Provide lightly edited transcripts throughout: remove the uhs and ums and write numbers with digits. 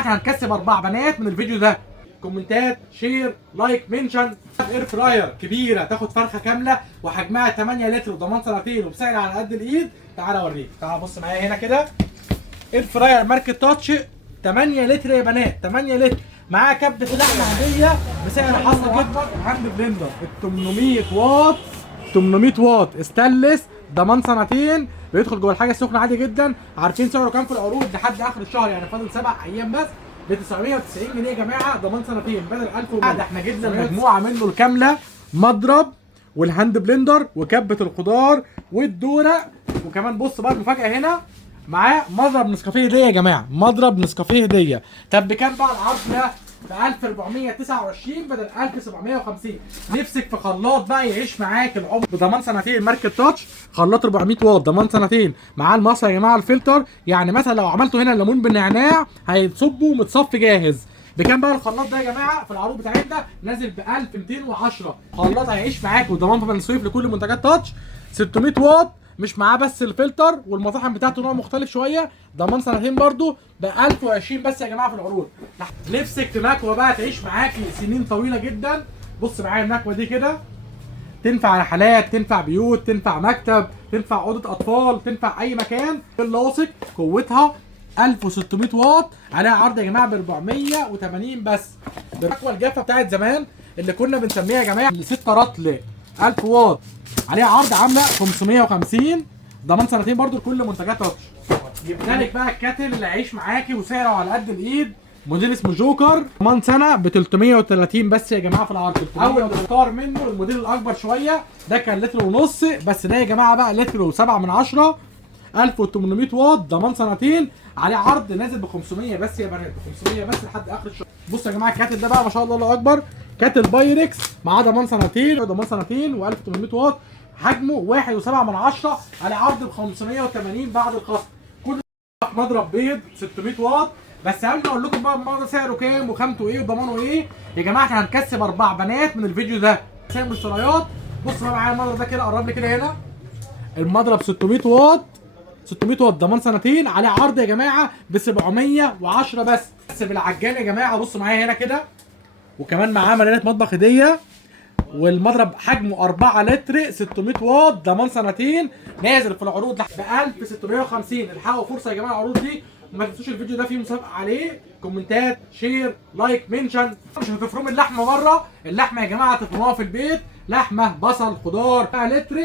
احنا هنكسب 4 بنات من الفيديو ده. كومنتات، شير، لايك، منشن. اير فراير كبيره تاخد فرخه كامله وحجمها 8 لتر وضمان سنتين وبسعر على قد الايد. تعالى اوريك، تعالى بص معايا هنا كده. اير فراير ماركه تاتش 8 لتر يا بنات، 8 لتر معاها كبه لحمه عاديه بسعر حصر جدا. هاند بلندر ال 800 واط، 800 واط استانلس ضمان سنتين، بيدخل جوه الحاجه السخنه عادي جدا. عارفين سعره كام في العروض لحد اخر الشهر؟ يعني فاضل 7 ايام بس، ب 990 جنيه يا جماعه ضمان سنتين بدل 1000. ده احنا جبنا المجموعه منه الكامله، مضرب والهاند بلندر وكبه الخضار والدوره. وكمان بص بقى المفاجاه هنا، معاه مضرب نسكافيه هديه يا جماعه، مضرب نسكافيه هديه. طب بكام بقى العرض ده؟ ب 1429 بدل 1750. نفسك في خلاط بقى يعيش معاك العمر بضمان سنتين، ماركه تاتش، خلاط 400 واط ضمان سنتين، معاه المصفى يا جماعه الفلتر. يعني مثلا لو عملتوا هنا الليمون بالنعناع هيتصبوا متصفي جاهز. بكام بقى الخلاط ده يا جماعه؟ في العروض بتاعتنا نازل ب 1210. خلاط هيعيش معاك وضمان بني سويف لكل منتجات تاتش، 600 واط، مش معاه بس الفلتر، والمطاحن بتاعته نوع مختلف شويه، ضمان سنتين برده ب 1020 بس يا جماعه في العروض. نفسك في مكوه بقى تعيش معاكي سنين طويله جدا، بص معايا المكوه دي كده، تنفع رحلات، تنفع بيوت، تنفع مكتب، تنفع اوضه اطفال، تنفع اي مكان. اللاصق قوتها 1600 واط، عليها عرض يا جماعه ب 480 بس. المكوه الجافه بتاعت زمان اللي كنا بنسميها يا جماعه 6 رطل 1000 واط، عليها عرض عامله 550 ضمان سنتين برده لكل منتجات تاتش. جبنا لك بقى الكاتل اللي هيعيش معاكي وسعره على قد الايد، موديل اسمه جوكر ضمان سنه ب 330 بس يا جماعه في العرض. اول اختار منه الموديل الاكبر شويه، ده كان لتر ونص، بس ده يا جماعه بقى لتر و7 من 10، 1800 واط ضمان سنتين، عليه عرض نازل ب 500 بس يا بنات، ب 500 بس لحد اخر الشهر. بصوا يا جماعه الكاتل ده بقى ما شاء الله الله اكبر، كاتل بايركس معاه ضمان سنتين، ضمان سنتين و1800 واط، حجمه 1.7 من 10، عليه عرض ب 580 بعد الخصم. كل مضرب بيض 600 واط. بس قبل ما اقول لكم بقى المضرب سعره كام وخامته ايه وضمانه ايه يا جماعه، احنا هنكسب 4 بنات من الفيديو ده سعر مشتريات. بص بقى معايا المضرب ده كده، قرب لي كده هنا. المضرب 600 واط، 600 واط ضمان سنتين، عليه عرض يا جماعه ب 710 بس بالعجان يا جماعه. بص معايا هنا كده، وكمان معاه مليانه مطبخ هديه، والمضرب حجمه 4 لتر 600 واط ضمان سنتين، نازل في العروض ب 1650. الحقوا فرصه يا جماعه العروض دي، وما تنسوش الفيديو ده فيه مسابقه عليه، كومنتات، شير، لايك، منشن. مش هتفرموا اللحمه بره، اللحمه يا جماعه هتفرموها في البيت، لحمه بصل خضار 4 لتر،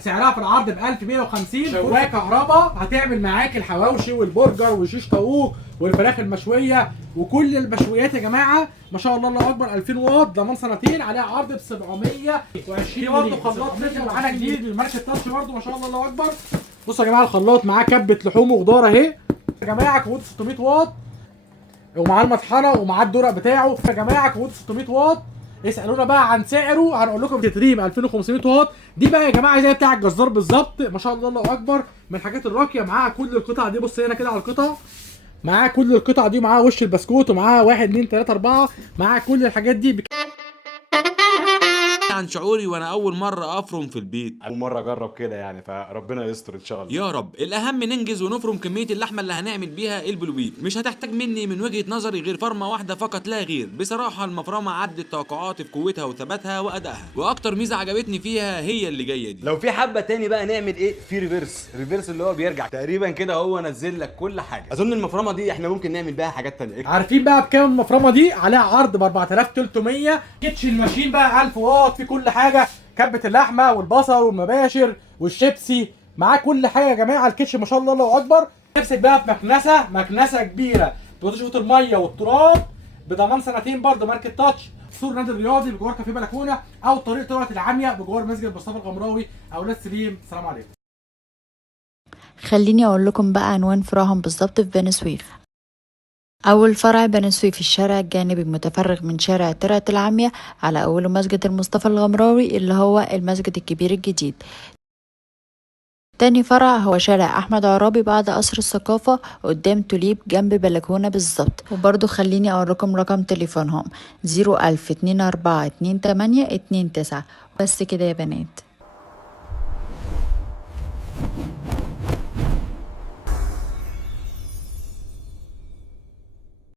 سعرها في العرض ب 1150. شوايه كهرباء هتعمل معاك الحواوشي والبرجر وشيش طاووق والفراخ المشويه وكل المشويات يا جماعه، ما شاء الله الله اكبر، 2000 واط ضمان سنتين، عليها عرض ب 720. في برضه خلاط نزل معانا جديد من ماركه تاتش برضه، ما شاء الله الله اكبر. بصوا يا جماعه الخلاط معاه كبه لحوم وخضار اهي يا جماعه، قوته 600 واط، ومعاه المطحنه ومعاه الدرق بتاعه يا جماعه، قوته 600 واط. اسالونا بقى عن سعره هنقول لكم. تتريم 2500 واط دي بقى يا جماعه زي بتاع الجزار بالظبط، ما شاء الله الله اكبر، من الحاجات الراقيه. معاها كل القطع دي، بص هنا كده على القطع، معاها كل القطع دي، معاها وش البسكوت، ومعاها 1 2 3 4، معاها كل الحاجات دي. عن شعوري وانا اول مره افرم في البيت، اول مره اجرب كده يعني، فربنا يستر ان شاء الله. يا رب. الاهم ننجز ونفرم كميه اللحمه اللي هنعمل بيها البلوبيت. مش هتحتاج مني من وجهه نظري غير فرمه واحده فقط لا غير. بصراحه المفرمه عدت توقعاتي في قوتها وثباتها وادائها، واكتر ميزه عجبتني فيها هي اللي جايه دي. لو في حبه تاني بقى نعمل ايه؟ في ريفيرس اللي هو بيرجع تقريبا كده، هو نزل لك كل حاجه. اظن المفرمه دي احنا ممكن نعمل بيها حاجات تانية. عارفين بقى بكام المفرمه دي؟ عليها عرض ب 4300. كيتشن ماشين بقى 1000 واط، في كل حاجه، كبه اللحمه والبصل والمباشر والشيبسي، معاه كل حاجه يا جماعه. الكيتشن ما شاء الله الله اكبر. نفسك بقى في مكنسه كبيره تشفط الميه والتراب بضمان سنتين برضه، ماركه تاتش، سور نادي الرياضي بجوار كافيه بلكونه، او طريق طلعت العاميه بجوار مسجد مصطفى الغمراوي، اولاد سليم. السلام عليكم. خليني اقول لكم بقى عنوان فراهم بالظبط في بني سويف. اول فرع بني سويف في الشارع الجانبي المتفرغ من شارع ترعة العامية، على اول مسجد المصطفى الغمراوي اللي هو المسجد الكبير الجديد. تاني فرع هو شارع احمد عرابي بعد قصر الثقافة قدام توليب جنب بلكونة بالظبط. وبرضو خليني اوريكم رقم تليفونهم 01000 24 28 29. بس كده يا بنات.